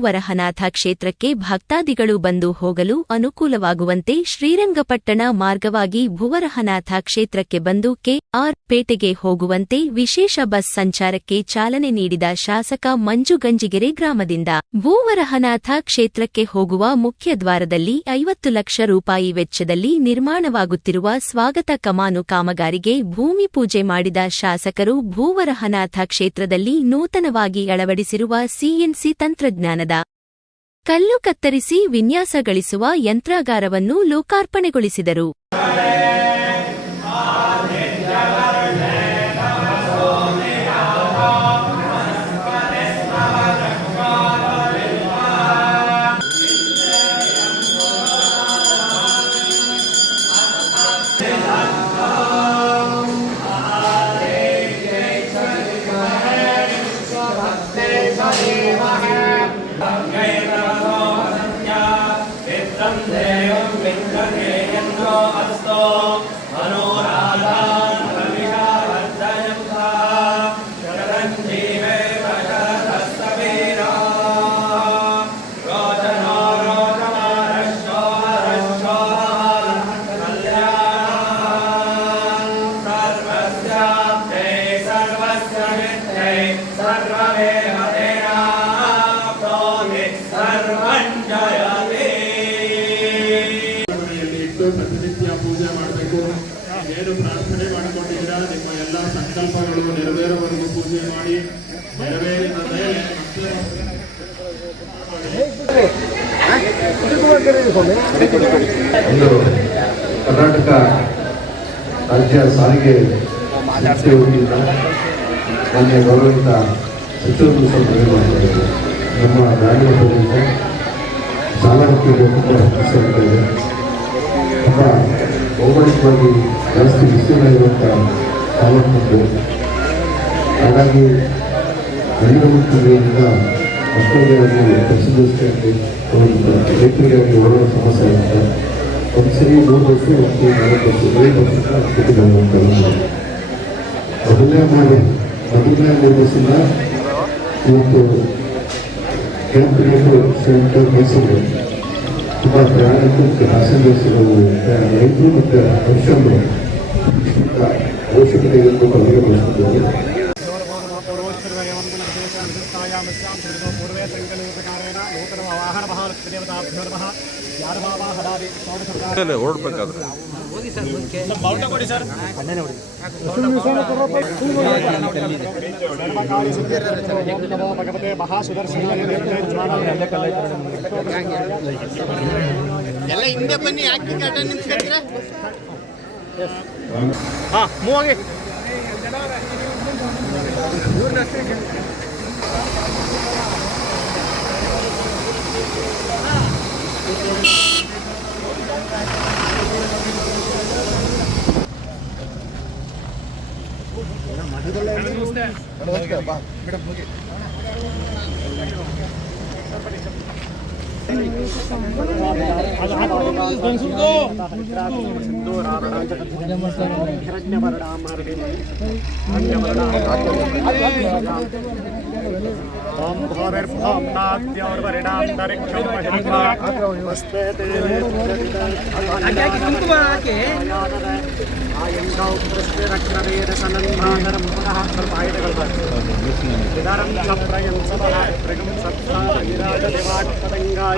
ಭೂವರಹನಾಥ ಕ್ಷೇತ್ರಕ್ಕೆ ಭಕ್ತಾದಿಗಳು ಬಂದು ಹೋಗಲು ಅನುಕೂಲವಾಗುವಂತೆ ಶ್ರೀರಂಗಪಟ್ಟಣ ಮಾರ್ಗವಾಗಿ ಭುವರಹನಾಥ ಕ್ಷೇತ್ರಕ್ಕೆ ಬಂದು ಕೆಆರ್ ಪೇಟೆಗೆ ಹೋಗುವಂತೆ ವಿಶೇಷ ಬಸ್ ಸಂಚಾರಕ್ಕೆ ಚಾಲನೆ ನೀಡಿದ ಶಾಸಕ ಮಂಜುಗಂಜಿಗೆರೆ ಗ್ರಾಮದಿಂದ ಭೂವರಹನಾಥ ಕ್ಷೇತ್ರಕ್ಕೆ ಹೋಗುವ ಮುಖ್ಯ ದ್ವಾರದಲ್ಲಿ ಐವತ್ತು ಲಕ್ಷ ರೂಪಾಯಿ ವೆಚ್ಚದಲ್ಲಿ ನಿರ್ಮಾಣವಾಗುತ್ತಿರುವ ಸ್ವಾಗತ ಕಮಾನು ಕಾಮಗಾರಿಗೆ ಭೂಮಿ ಪೂಜೆ ಮಾಡಿದ ಶಾಸಕರು ಭೂವರಹನಾಥ ಕ್ಷೇತ್ರದಲ್ಲಿ ನೂತನವಾಗಿ ಅಳವಡಿಸಿರುವ ಸಿಎನ್ಸಿ ತಂತ್ರಜ್ಞಾನದ ಕಲ್ಲು ಕತ್ತರಿಸಿ ವಿನ್ಯಾಸಗಳಿಸುವ ಯಂತ್ರಾಗಾರವನ್ನು ಲೋಕಾರ್ಪಣೆಗೊಳಿಸಿದರು. ಸಂಕಲ್ಪಗಳು ನೆರವೇರುವವರೆಗೂ ಪೂಜೆ ಮಾಡಿ, ನೆರವೇರಿದ ಕರ್ನಾಟಕ ರಾಜ್ಯ ಸಾರಿಗೆ ವತಿಯಿಂದ ಮಾನ್ಯ ಗೌರವಿತ ಸಚಿವರು ಸಹ ಮಾಡಿದ್ದೇವೆ ನಮ್ಮ ಪ್ರದೇಶ ಸಾಲಕ್ಕೆ ಹೆಚ್ಚಿಸ್ತಾ ಇದೆ ತುಂಬ ಭೌಗೋಳಿಕವಾಗಿ ಜಾಸ್ತಿ ವಿಸ್ತೀರ್ಣ ಇರುವಂಥ ತಾಲೂಕು ಹಾಗಾಗಿ ಗಂಡಮುಖಿಯಿಂದ ಅಷ್ಟೊಂದಾಗಿ ಪ್ರಸಿದ್ಧವಾಗಿ ರೈತರಿಗಾಗಿ ಓಡುವ ಸಮಸ್ಯೆ ಇರುತ್ತೆ ಒಂದು ಸರಿ ಮೂರು ವರ್ಷ ಒಂದು ನಾಲ್ಕು ವರ್ಷ, ಐದು ವರ್ಷ ಕೊಟ್ಟಿದ್ದಾರೆ ಮೊದಲನೇ ಮಾಡಿ ಮೊದಲನೇ ಮೂರು ಇವತ್ತು ಕ್ಯಾಂಪ್ ಸೆಂಟರ್ ಮೈಸೂರು ತುಂಬ ಪ್ರಯಾಣಿಕರು ಪ್ಯಾಸೆಂಜರ್ಸ್ಗಳು ರೈತರು ಮತ್ತು ಮನುಷ್ಯರು ಔಷಧಿ ತೆಗೆದುಕೊಂಡು ಅಧಿಕಗೊಳಿಸಿದ್ದೇವೆ ಹೊರಡ್ಬೇಕಾದ್ರೆ ಭಗವತೆ ಮಹಾಸುದರ್ಶನ ಎಲ್ಲ ಹಿಂದೆ ಬನ್ನಿ ಯಾಕೆ ನಿಂತ್ಕೊಂಡ್ರೆ हाँ मुँह आगे नमस्कार नमस्कार ओम भूमिर्भूम नाद्योर्वरिणान्तरिक्षं महिमास्ते आयङ्गौत्रस्तिरक्रमेदसनन्मातरं पुनः कृपायितकल्पम् इदरं च प्रयं सभः प्रगं सत्ता विराजदिवात्पतङ्गाय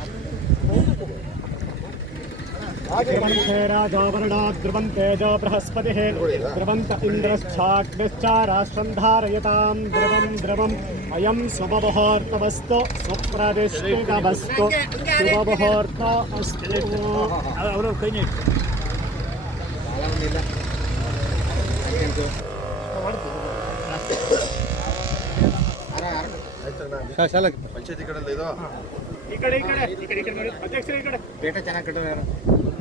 राजावरणा ध्रुवं तेजो बृहस्पतिः ध्रुवन्त इन्द्रश्चाग्निश्च राष्ट्रं धारयतां ध्रुवं ध्रुवम् अयं शुभमुहूर्तमस्तु सुप्रदिष्टितमस्तु शुभमुहूर्त अस्तु ಅವರು ಕೈ ಪಂಚಾಯತಿ ಕಡೆ ಇದು ಈ ಕಡೆ ಈ ಕಡೆ ಈ ಕಡೆ ಈ ಕಡೆ ನೋಡಿ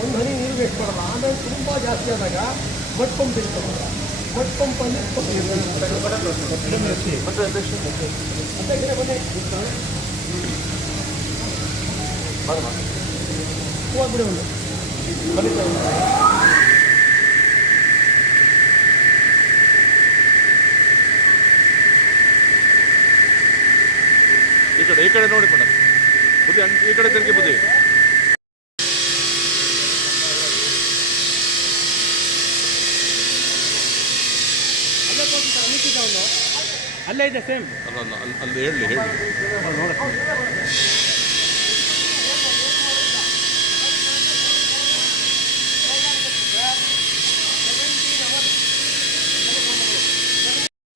ಒಂದು ಹನಿ ನೀರು ಬೇಕು ಮಾಡಲ್ಲ ಆಮೇಲೆ ತುಂಬ ಜಾಸ್ತಿ ಆದಾಗ ಬಟ್ ಪಂಪ್ ಇರ್ತದೆ ಬಟ್ ಪಂಪಲ್ಲಿ ಹೋಗ್ಬಿಡಿ ಒಂದು ಈ ಕಡೆ ಈ ಕಡೆ ನೋಡಿ ಮೇಡಮ್ ಬುದ್ಧಿ, ಈ ಕಡೆ ತಿರುಗಿ ಬುದ್ಧಿ. ಅಲ್ಲೇ ಇದೆ ಸೇಮ್ ಅಲ್ಲ ಅಲ್ಲ ಅಲ್ಲಿ ಅಲ್ಲಿ ಹೇಳಿ ಹೇಳಿ.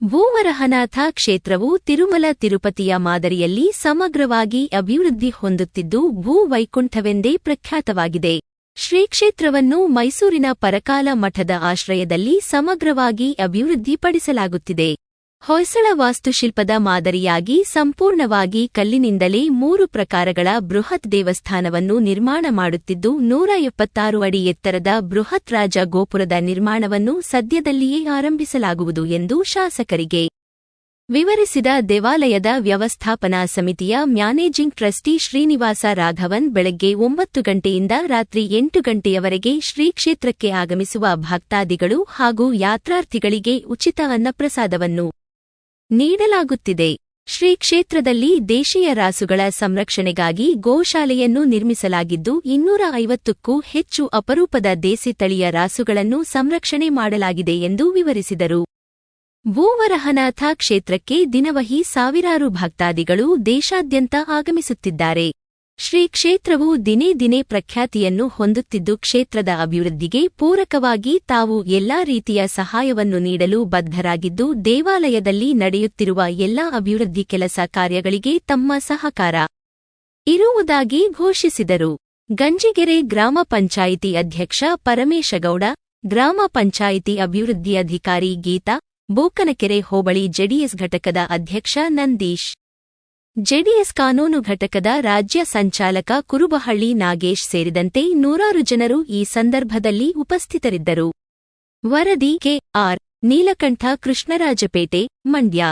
ಭೂವರಹನಾಥ ಕ್ಷೇತ್ರವು ತಿರುಮಲ ತಿರುಪತಿಯ ಮಾದರಿಯಲ್ಲಿ ಸಮಗ್ರವಾಗಿ ಅಭಿವೃದ್ಧಿ ಹೊಂದುತ್ತಿದ್ದು ಭೂ ವೈಕುಂಠವೆಂದೇ ಪ್ರಖ್ಯಾತವಾಗಿದೆ. ಶ್ರೀ ಕ್ಷೇತ್ರವನ್ನು ಮೈಸೂರಿನ ಪರಕಾಲ ಮಠದ ಆಶ್ರಯದಲ್ಲಿ ಸಮಗ್ರವಾಗಿ ಅಭಿವೃದ್ಧಿಪಡಿಸಲಾಗುತ್ತಿದೆ. ಹೊಯ್ಸಳ ವಾಸ್ತುಶಿಲ್ಪದ ಮಾದರಿಯಾಗಿ ಸಂಪೂರ್ಣವಾಗಿ ಕಲ್ಲಿನಿಂದಲೇ ಮೂರು ಪ್ರಕಾರಗಳ ಬೃಹತ್ ದೇವಸ್ಥಾನವನ್ನು ನಿರ್ಮಾಣ ಮಾಡುತ್ತಿದ್ದು, ನೂರ ಎಪ್ಪತ್ತಾರು ಅಡಿ ಎತ್ತರದ ಬೃಹತ್ ರಾಜ ಗೋಪುರದ ನಿರ್ಮಾಣವನ್ನು ಸದ್ಯದಲ್ಲಿಯೇ ಆರಂಭಿಸಲಾಗುವುದು ಎಂದು ಶಾಸಕರಿಗೆ ವಿವರಿಸಿದ ದೇವಾಲಯದ ವ್ಯವಸ್ಥಾಪನಾ ಸಮಿತಿಯ ಮ್ಯಾನೇಜಿಂಗ್ ಟ್ರಸ್ಟಿ ಶ್ರೀನಿವಾಸ ರಾಘವನ್, ಬೆಳಗ್ಗೆ ಒಂಬತ್ತು ಗಂಟೆಯಿಂದ ರಾತ್ರಿ ಎಂಟು ಗಂಟೆಯವರೆಗೆ ಶ್ರೀ ಕ್ಷೇತ್ರಕ್ಕೆ ಆಗಮಿಸುವ ಭಕ್ತಾದಿಗಳು ಹಾಗೂ ಯಾತ್ರಾರ್ಥಿಗಳಿಗೆ ಉಚಿತ ಅನ್ನಪ್ರಸಾದವನ್ನು ನೀಡಲಾಗುತ್ತಿದೆ. ಶ್ರೀ ಕ್ಷೇತ್ರದಲ್ಲಿ ದೇಶೀಯ ರಾಸುಗಳ ಸಂರಕ್ಷಣೆಗಾಗಿ ಗೋಶಾಲೆಯನ್ನು ನಿರ್ಮಿಸಲಾಗಿದ್ದು, ಇನ್ನೂರ ಐವತ್ತಕ್ಕೂ ಹೆಚ್ಚು ಅಪರೂಪದ ದೇಸಿ ತಳಿಯ ರಾಸುಗಳನ್ನು ಸಂರಕ್ಷಣೆ ಮಾಡಲಾಗಿದೆ ಎಂದು ವಿವರಿಸಿದರು. ಭೂವರಹನಾಥ ಕ್ಷೇತ್ರಕ್ಕೆ ದಿನವಹಿ ಸಾವಿರಾರು ಭಕ್ತಾದಿಗಳು ದೇಶಾದ್ಯಂತ ಆಗಮಿಸುತ್ತಿದ್ದಾರೆ. ಶ್ರೀ ಕ್ಷೇತ್ರವು ದಿನೇ ದಿನೇ ಪ್ರಖ್ಯಾತಿಯನ್ನು ಹೊಂದುತ್ತಿದ್ದು ಕ್ಷೇತ್ರದ ಅಭಿವೃದ್ಧಿಗೆ ಪೂರಕವಾಗಿ ತಾವು ಎಲ್ಲಾ ರೀತಿಯ ಸಹಾಯವನ್ನು ನೀಡಲು ಬದ್ಧರಾಗಿದ್ದು ದೇವಾಲಯದಲ್ಲಿ ನಡೆಯುತ್ತಿರುವ ಎಲ್ಲಾ ಅಭಿವೃದ್ಧಿ ಕೆಲಸ ಕಾರ್ಯಗಳಿಗೆ ತಮ್ಮ ಸಹಕಾರ ಇರುವುದಾಗಿ ಘೋಷಿಸಿದರು. ಗಂಜಿಗೆರೆ ಗ್ರಾಮ ಪಂಚಾಯಿತಿ ಅಧ್ಯಕ್ಷ ಪರಮೇಶಗೌಡ, ಗ್ರಾಮ ಪಂಚಾಯಿತಿ ಅಭಿವೃದ್ಧಿ ಅಧಿಕಾರಿ ಗೀತಾ, ಬೋಕನಕೆರೆ ಹೋಬಳಿ ಜೆಡಿಎಸ್ ಘಟಕದ ಅಧ್ಯಕ್ಷ ನಂದೀಶ್. ಜೆಡಿಎಸ್ ಕಾನೂನು ಘಟಕದ ರಾಜ್ಯ ಸಂಚಾಲಕ ಕುರುಬಹಳ್ಳಿ ನಾಗೇಶ್ ಸೇರಿದಂತೆ ನೂರಾರು ಜನರು ಈ ಸಂದರ್ಭದಲ್ಲಿ ಉಪಸ್ಥಿತರಿದ್ದರು. ವರದಿ ಕೆಆರ್ ನೀಲಕಂಠ ಕೃಷ್ಣರಾಜಪೇಟೆ, ಮಂಡ್ಯ.